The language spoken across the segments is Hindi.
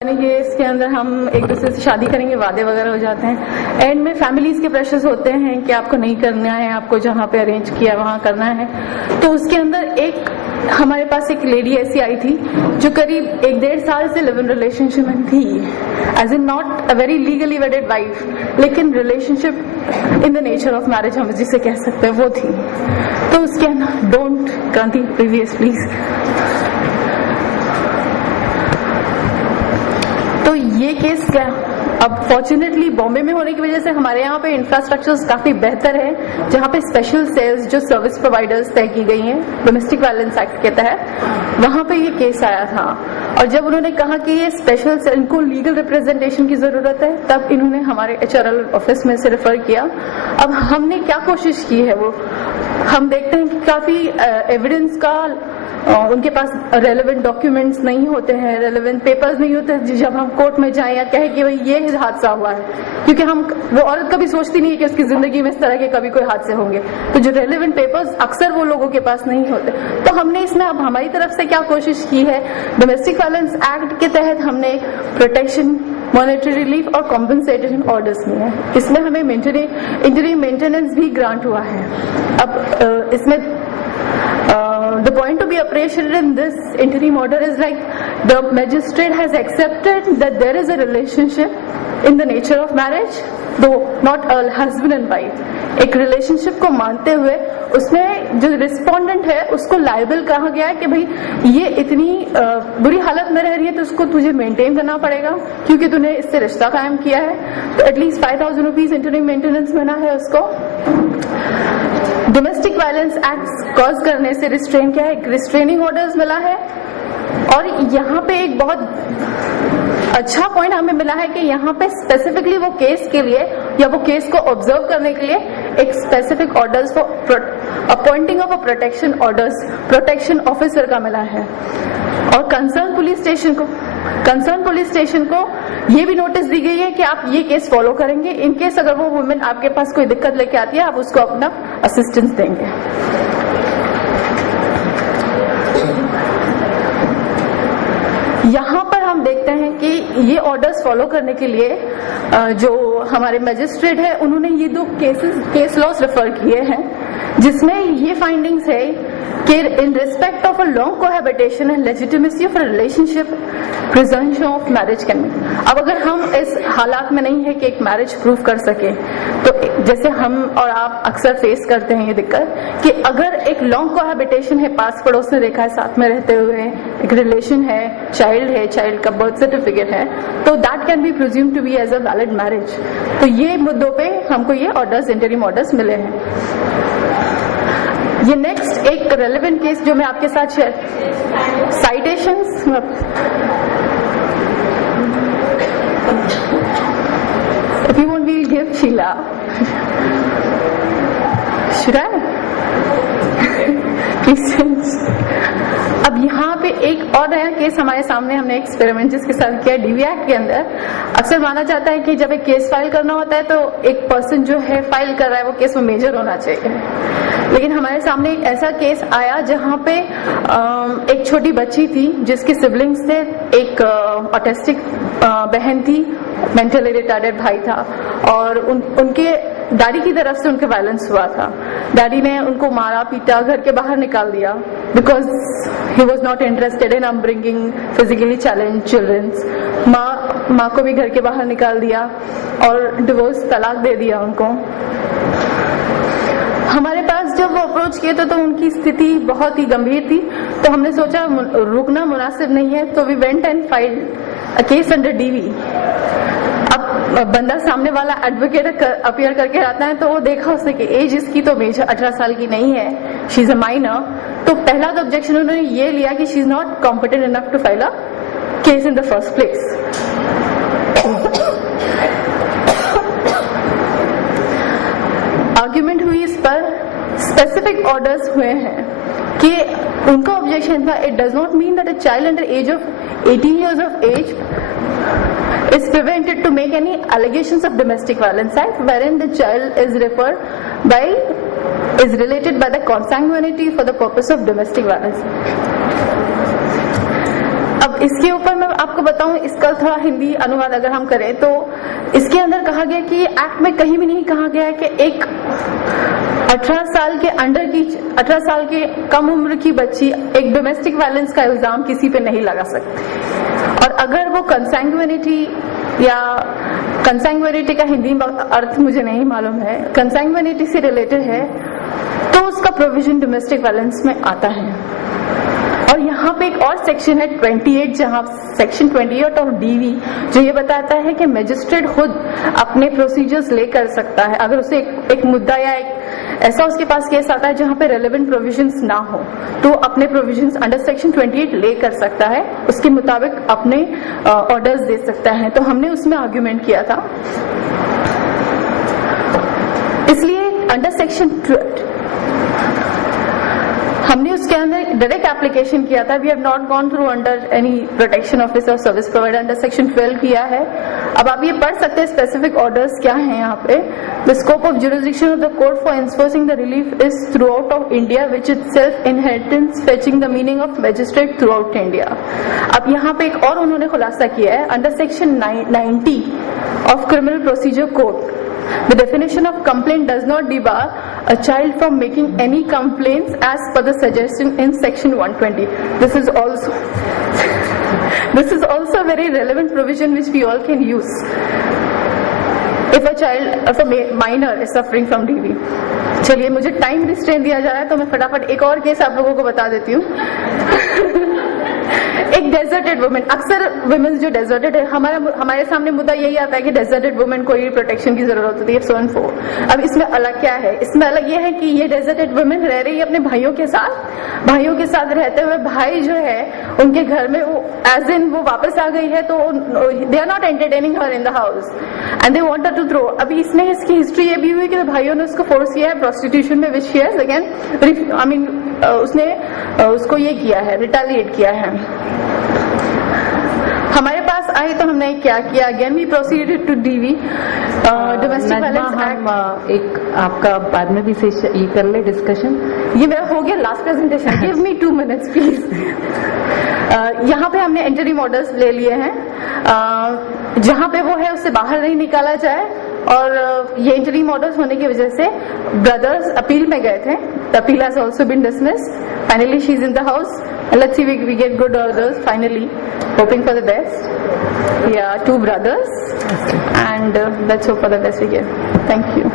केस के अंदर हम एक दूसरे से शादी करेंगे, वादे वगैरह हो जाते हैं, एंड में फैमिलीज के प्रेशर्स होते हैं कि आपको नहीं करना है, आपको जहाँ पे अरेंज किया वहाँ करना है। तो उसके अंदर एक हमारे पास एक लेडी ऐसी आई थी जो करीब 1-1.5 साल से लिव इन रिलेशनशिप में थी, as in not a very legally wedded wife, लेकिन relationship in the nature of marriage हम जिसे कह सकते हैं वो थी। तो उसके अंदर डोंट क्रांति प्रीवियस प्लीज। तो ये केस क्या, अब फॉर्चुनेटली बॉम्बे में होने की वजह से हमारे यहाँ पे इंफ्रास्ट्रक्चर्स काफी बेहतर है, जहाँ पे स्पेशल सेल्स जो सर्विस प्रोवाइडर्स तय की गई हैं डोमेस्टिक वायलेंस एक्ट के तहत, वहाँ पे ये केस आया था। और जब उन्होंने कहा कि ये स्पेशल सेल, इनको लीगल रिप्रेजेंटेशन की जरूरत है, तब इन्होंने हमारे HRL ऑफिस में से रेफर किया। अब हमने क्या कोशिश की है, वो हम देखते हैं कि काफी एविडेंस का उनके पास रेलेवेंट डॉक्यूमेंट्स नहीं होते हैं, रेलेवेंट पेपर्स नहीं होते जब हम कोर्ट में जाएं या कहें कि भाई ये हादसा हुआ है, क्योंकि वो औरत कभी सोचती नहीं है कि उसकी जिंदगी में इस तरह के कभी कोई हादसे होंगे। तो जो रेलेवेंट पेपर्स अक्सर वो लोगों के पास नहीं होते। तो हमने इसमें अब हमारी तरफ से क्या कोशिश की है, डोमेस्टिक वायलेंस एक्ट के तहत हमने प्रोटेक्शन, मॉनेटरी रिलीफ और कॉम्पनसेशन ऑर्डर्स मिले हैं। इसमें हमें इंटरिम मेंटेनेंस भी ग्रांट हुआ है। अब इसमें the point to be appreciated in this interim order is like the magistrate has accepted that there is a relationship in the nature of marriage, though not a husband and wife. एक रिलेशनशिप को मानते हुए उसमें जो रिस्पोंडेंट है उसको लायबल कहा गया है कि भाई ये इतनी बुरी हालत में रह रही है तो उसको तुझे मेंटेन करना पड़ेगा क्योंकि तूने इससे रिश्ता कायम किया है। तो एटलीस्ट 5,000 रुपीज इंटरिम मेंटेनेंस मिला है उसको। डोमेस्टिक वायलेंस एक्ट कॉज करने से रिस्ट्रेन क्या है, रिस्ट्रेनिंग ऑर्डर्स मिला है। और यहाँ पे एक बहुत अच्छा पॉइंट हमें मिला है कि यहाँ पे स्पेसिफिकली वो केस के लिए या वो केस को ऑब्जर्व करने के लिए एक specific orders for appointing of a protection orders protection officer का मिला है। और कंसर्न पुलिस स्टेशन को ये भी नोटिस दी गई है कि आप ये केस फॉलो करेंगे, इन केस अगर वो वुमेन आपके पास कोई दिक्कत लेके आती है आप उसको अपना असिस्टेंस देंगे। यहाँ पर हम देखते हैं कि ये ऑर्डर्स फॉलो करने के लिए जो हमारे मजिस्ट्रेट है उन्होंने ये 2 केस लॉस रेफर किए हैं, जिसमें ये फाइंडिंग्स है कि in respect of a long cohabitation and legitimacy of a relationship presumption of marriage can be. अब अगर हम इस हालात में नहीं है कि एक मैरिज प्रूव कर सके, तो जैसे हम और आप अक्सर फेस करते हैं ये दिक्कत कि अगर एक लॉन्ग कोहैबिटेशन है, पास पड़ोस ने देखा है, साथ में रहते हुए एक रिलेशन है, चाइल्ड का बर्थ सर्टिफिकेट है, तो that can be presume to be as a valid marriage. तो ये मुद्दों पे हमको ये ऑर्डर्स, इंटरिम ऑर्डर्स मिले हैं। ये नेक्स्ट एक रेलेवेंट केस जो मैं आपके साथ share, citations, if you want we'll give Sheila. Should I? अब यहाँ पे एक और नया केस हमारे सामने हमने एक्सपेरिमेंट जिसके साथ किया DV एक्ट के अंदर। अक्सर माना जाता है कि जब एक केस फाइल करना होता है तो एक पर्सन जो है फाइल कर रहा है वो केस में मेजर होना चाहिए, लेकिन हमारे सामने एक ऐसा केस आया जहाँ पे एक छोटी बच्ची थी जिसके सिबलिंग्स थे, एक ऑटिस्टिक बहन थी, मेंटली रिटार्डेड भाई था, और उनके डैडी की तरफ से उनके वायलेंस हुआ था। डैडी ने उनको मारा पीटा, घर के बाहर निकाल दिया because he was not interested in upbringing physically challenge childrens. माँ को भी घर के बाहर निकाल दिया और डिवोर्स, तलाक दे दिया उनको। हमारे पास जब वो अप्रोच किए तो उनकी स्थिति बहुत ही गंभीर थी, तो हमने सोचा रुकना मुनासिब नहीं है, तो we went and filed a case under DV। अब बंदा सामने वाला एडवोकेट अपीयर करके आता है तो वो देखा उसने कि एज इसकी तो 18 साल की नहीं है, शी इज अ माइनर। तो पहला तो ऑब्जेक्शन उन्होंने ये लिया कि she is not competent enough to file a case in the first place. Argument हुई इस पर, स्पेसिफिक ऑर्डर्स हुए हैं कि उनका ऑब्जेक्शन था, it does not mean that a child under as of 18 years of age is prevented to make any allegations of domestic violence act wherein the child is related by the consanguinity for the purpose of domestic violence। अब इसके ऊपर मैं आपको बताऊं, इसका थोड़ा हिंदी अनुवाद अगर हम करें तो इसके अंदर कहा गया कि एक्ट में कहीं भी नहीं कहा गया है कि एक 18 साल के अंडर की 18 साल के कम उम्र की बच्ची एक डोमेस्टिक वायलेंस का इल्जाम किसी पे नहीं लगा सकती। और अगर वो कंसैंग्विनिटी या कंसैंग्विनिटी का हिंदी अर्थ मुझे नहीं मालूम है, कंसैंग्विनिटी से रिलेटेड है तो उसका प्रोविजन डोमेस्टिक वायलेंस में आता है। और यहाँ पे एक और सेक्शन है 28, जहाँ सेक्शन 28 ऑफ डीवी जो ये बताता है कि मजिस्ट्रेट खुद अपने प्रोसीजर्स ले कर सकता है अगर उसे एक मुद्दा या एक ऐसा उसके पास केस आता है जहाँ पे रेलेवेंट प्रोविजंस ना हो तो अपने प्रोविजंस अंडर सेक्शन 28 ले कर सकता है, उसके मुताबिक अपने ऑर्डर्स दे सकता है। तो हमने उसमें आर्ग्यूमेंट किया था, इसलिए अंडर सेक्शन हमने उसके अंदर डायरेक्ट एप्लीकेशन किया था। We have not gone through under any protection office और सर्विस प्रोवाइडर, अंडर सेक्शन 12 किया है। अब आप ये पढ़ सकते हैं स्पेसिफिक ऑर्डर्स क्या हैं यहाँ पे। The scope of jurisdiction of the court for enforcing the relief is through out of India which is self inheritance fetching the meaning of magistrate through out India. अब यहाँ पे एक और उन्होंने खुलासा किया है, under section 90 of criminal procedure code the definition of complaint does not debar a child from making any complaints as per the suggestion in section 120. This is also a very relevant provision which we all can use if a minor is suffering from DV. चलिए, मुझे टाइम रिस्ट्रेन दिया जा रहा है तो मैं फटाफट एक और केस आप लोगों को बता देती हूँ। एक डेजर्टेड वुमेन, अक्सर वुमेन जो डेजर्टेड है, हमारे सामने मुद्दा यही आता है कि डेजर्टेड वुमेन को ही प्रोटेक्शन की जरूरत होती है, सो एंड फो। अब इसमें अलग क्या है? इसमें अलग ये है कि ये डेजर्टेड वुमेन रह रही है अपने भाइयों के साथ रहते हुए भाई जो है उनके घर में वो एज इन वो वापस आ गई है तो they are not entertaining her in the house and they want to throw. अभी इसमें इसकी हिस्ट्री ये भी हुई कि भाइयों ने उसको फोर्स किया है प्रोस्टिट्यूशन में, which she has again I mean उसने उसको ये किया है, रिटेलिएट किया है। हमारे पास आई तो हमने क्या किया, again we proceeded to DV domestic violence act. एक आपका बाद में भी ये कर ले डिस्कशन, ये मेरा हो गया last presentation. Give me 2 minutes please. यहाँ पे हमने इंटरिम ऑर्डर्स ले लिए हैं, जहाँ पे वो है उससे बाहर नहीं निकाला जाए, और ये इंटरिम ऑर्डर्स होने की वजह से ब्रदर्स अपील में गए थे। The appeal has also been dismissed, finally she is in the house, let's see we get good orders finally, hoping for the best. Yeah, 2 brothers, and let's hope for the best we get. Thank you.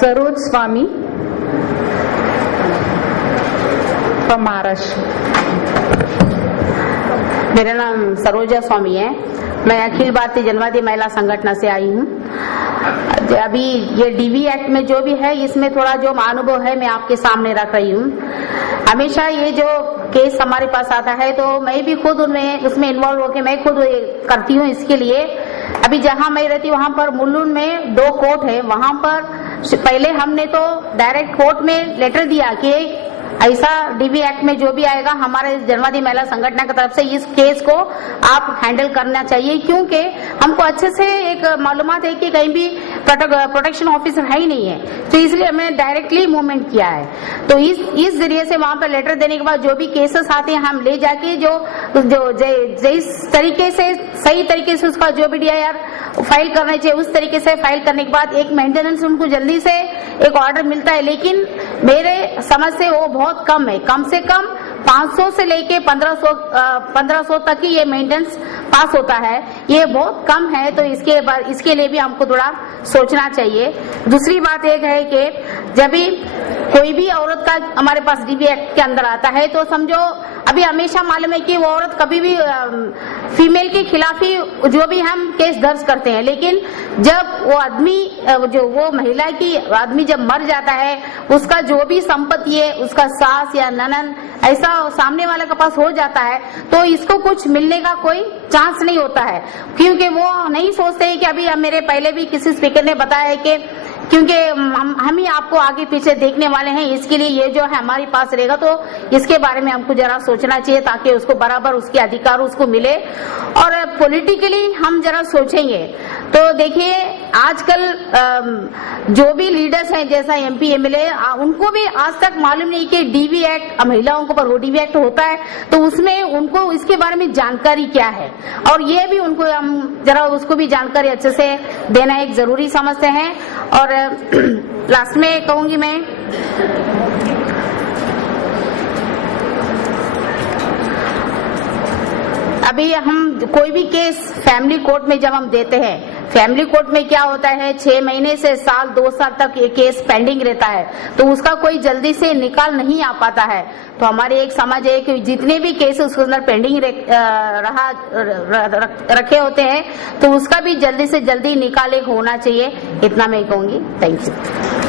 Saroj Swami from Maharashtra. मेरा नाम सरोजा स्वामी है, मैं अखिल भारतीय जनवादी महिला संगठन से आई हूँ। अभी ये डीवी एक्ट में जो भी है इसमें थोड़ा जो अनुभव है मैं आपके सामने रख रही हूँ। हमेशा ये जो केस हमारे पास आता है तो मैं भी खुद उसमें इन्वॉल्व होकर मैं खुद करती हूँ इसके लिए। अभी जहाँ मैं रहती हूँ वहाँ पर मुल्लुन में 2 कोर्ट है, वहाँ पर पहले हमने तो डायरेक्ट कोर्ट में लेटर दिया कि ऐसा डीवी एक्ट में जो भी आएगा हमारे जनवादी महिला संगठन की तरफ से इस केस को आप हैंडल करना चाहिए, क्योंकि हमको अच्छे से एक मालूमात है कि कहीं भी प्रोटेक्शन ऑफिसर है ही नहीं है, तो इसलिए हमने डायरेक्टली मूवमेंट किया है। तो इस जरिए से वहां पर लेटर देने के बाद जो भी केसेस आते हैं हम ले जाके जो जिस तरीके से सही तरीके से उसका जो भी DIR फाइल करना चाहिए उस तरीके से फाइल करने के बाद एक मेंटेनेंस उनको जल्दी से एक ऑर्डर मिलता है। लेकिन मेरे समझ से वो बहुत कम है, कम से कम 500 से लेके 1500 तक ही ये मेंटेनेंस पास होता है, ये बहुत कम है। तो इसके लिए भी हमको थोड़ा सोचना चाहिए। दूसरी बात एक है कि जब भी कोई भी औरत का हमारे पास डीवी एक्ट के अंदर आता है तो समझो अभी हमेशा मालूम है कि वो औरत कभी भी फीमेल के खिलाफ ही जो भी हम केस दर्ज करते हैं, लेकिन जब वो आदमी जो वो महिला की आदमी जब मर जाता है उसका जो भी संपत्ति है उसका सास या ननन ऐसा सामने वाले के पास हो जाता है तो इसको कुछ मिलने का कोई चांस नहीं होता है, क्योंकि वो नहीं सोचते हैं कि अभी मेरे पहले भी किसी स्पीकर ने बताया है कि क्योंकि हम ही आपको आगे पीछे देखने वाले हैं, इसके लिए ये जो है हमारे पास रहेगा, तो इसके बारे में हमको जरा सोचना चाहिए ताकि उसको बराबर उसके अधिकार उसको मिले। और पॉलिटिकली हम जरा सोचेंगे तो देखिए आजकल जो भी लीडर्स हैं जैसा MP MLA उनको भी आज तक मालूम नहीं कि DV एक्ट महिलाओं के ऊपर ODV एक्ट होता है, तो उसमें उनको इसके बारे में जानकारी क्या है, और ये भी उनको हम जरा उसको भी जानकारी अच्छे से देना एक जरूरी समझते हैं। और लास्ट में कहूंगी मैं, अभी हम कोई भी केस फैमिली कोर्ट में जब हम देते हैं, फैमिली कोर्ट में क्या होता है 6 महीने से साल 2 साल तक ये केस पेंडिंग रहता है, तो उसका कोई जल्दी से निकाल नहीं आ पाता है। तो हमारी एक समझ है कि जितने भी केस उसके अंदर पेंडिंग रखे होते हैं तो उसका भी जल्दी से जल्दी निकाले होना चाहिए, इतना मैं कहूंगी। Thank you.